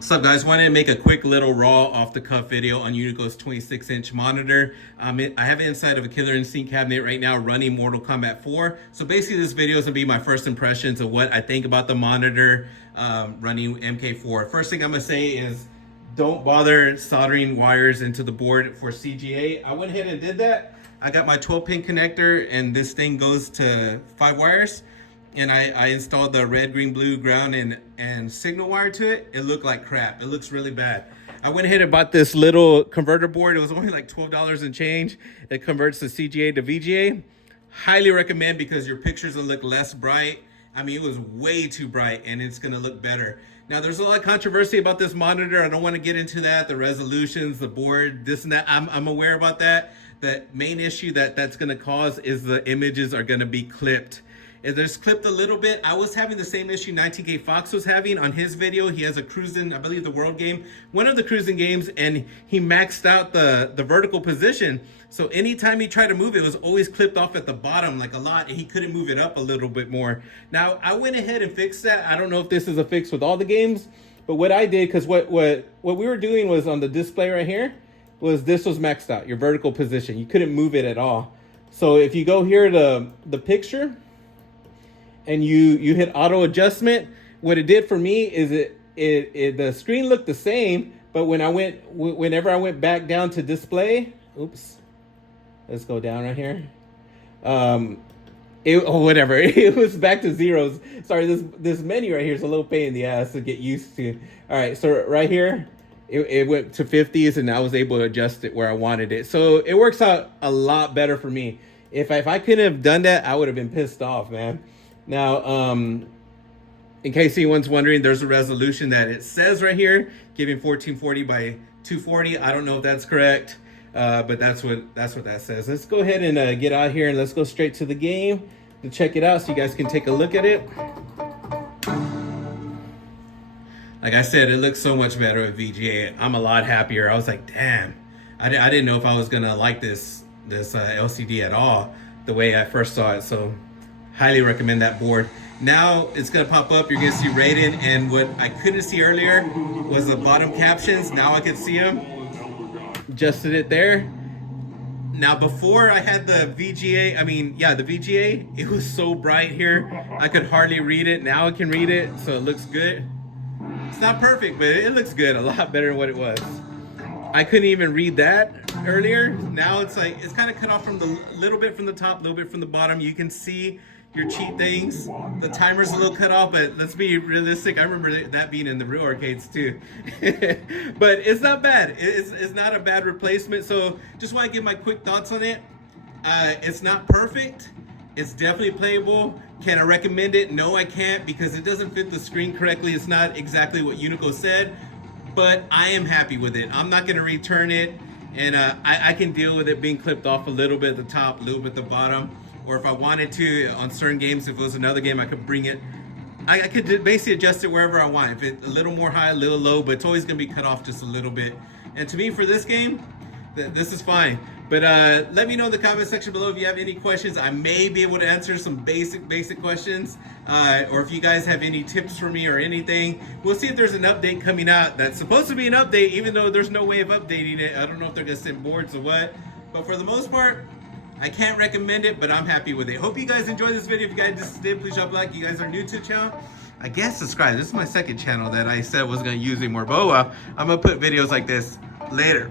What's up, guys? Wanted to make a quick little raw off the cuff video on Unico's 26-inch monitor. I have it inside of a Killer Instinct cabinet right now running Mortal Kombat 4. So basically this video is going to be my first impressions of what I think about the monitor running MK4. First thing I'm going to say is don't bother soldering wires into the board for CGA. I went ahead and did that. I got my 12-pin connector and this thing goes to 5 wires. And I installed the red, green, blue ground and signal wire to it. It looked like crap. It looks really bad. I went ahead and bought this little converter board. It was only like $12 and change. It converts the CGA to VGA. Highly recommend because your pictures will look less bright. I mean, it was way too bright and it's gonna look better. Now, there's a lot of controversy about this monitor. I don't wanna get into that, the resolutions, the board, this and that. I'm aware about that. The main issue that's gonna cause is the images are gonna be clipped. It just clipped a little bit. I was having the same issue 19K Fox was having on his video. He has a cruising, I believe the world game, one of the cruising games, and he maxed out the vertical position. So anytime he tried to move, it was always clipped off at the bottom like a lot, and he couldn't move it up a little bit more. Now, I went ahead and fixed that. I don't know if this is a fix with all the games, but what I did, because what we were doing was on the display right here, this was maxed out, your vertical position. You couldn't move it at all. So if you go here to the picture, and you hit auto adjustment, what it did for me is the screen looked the same, but whenever I went back down to display, oops, let's go down right here. Whatever, it was back to zeros. Sorry, this menu right here is a little pain in the ass to get used to. All right, so right here, it went to 50s, and I was able to adjust it where I wanted it. So it works out a lot better for me. If I couldn't have done that, I would have been pissed off, man. Now, in case anyone's wondering, there's a resolution that it says right here, giving 1440 by 240. I don't know if that's correct, but that's what that says. Let's go ahead and get out here and let's go straight to the game to check it out so you guys can take a look at it. Like I said, it looks so much better with VGA. I'm a lot happier. I was like, damn, I didn't know if I was gonna like this LCD at all the way I first saw it. So highly recommend that board. Now it's gonna pop up, you're gonna see rating, and what I couldn't see earlier was the bottom captions. Now I can see them. Adjusted it there. Now before I had the VGA, the VGA, it was so bright here, I could hardly read it. Now I can read it, so it looks good. It's not perfect, but it looks good, a lot better than what it was. I couldn't even read that earlier. Now it's like, it's kind of cut off from the little bit from the top, a little bit from the bottom. You can see your cheat things. The timer's a little cut off, but let's be realistic. I remember that being in the real arcades too. But it's not bad. It's not a bad replacement. So just want to give my quick thoughts on it. It's not perfect. It's definitely playable. Can I recommend it? No, I can't, because it doesn't fit the screen correctly. It's not exactly what Unico said, but I am happy with it. I'm not gonna return it, and I can deal with it being clipped off a little bit at the top, a little bit at the bottom. Or if I wanted to, on certain games, if it was another game, I could bring it. I could basically adjust it wherever I want. If it's a little more high, a little low, but it's always gonna be cut off just a little bit. And to me, for this game, this is fine. But let me know in the comment section below if you have any questions. I may be able to answer some basic questions. Or if you guys have any tips for me or anything. We'll see if there's an update coming out that's supposed to be an update, even though there's no way of updating it. I don't know if they're gonna send boards or what. But for the most part, I can't recommend it, but I'm happy with it. Hope you guys enjoyed this video. If you guys did, please drop a like. You guys are new to the channel, I guess subscribe. This is my second channel that I said I wasn't gonna use anymore. But oh well, I'm gonna put videos like this later.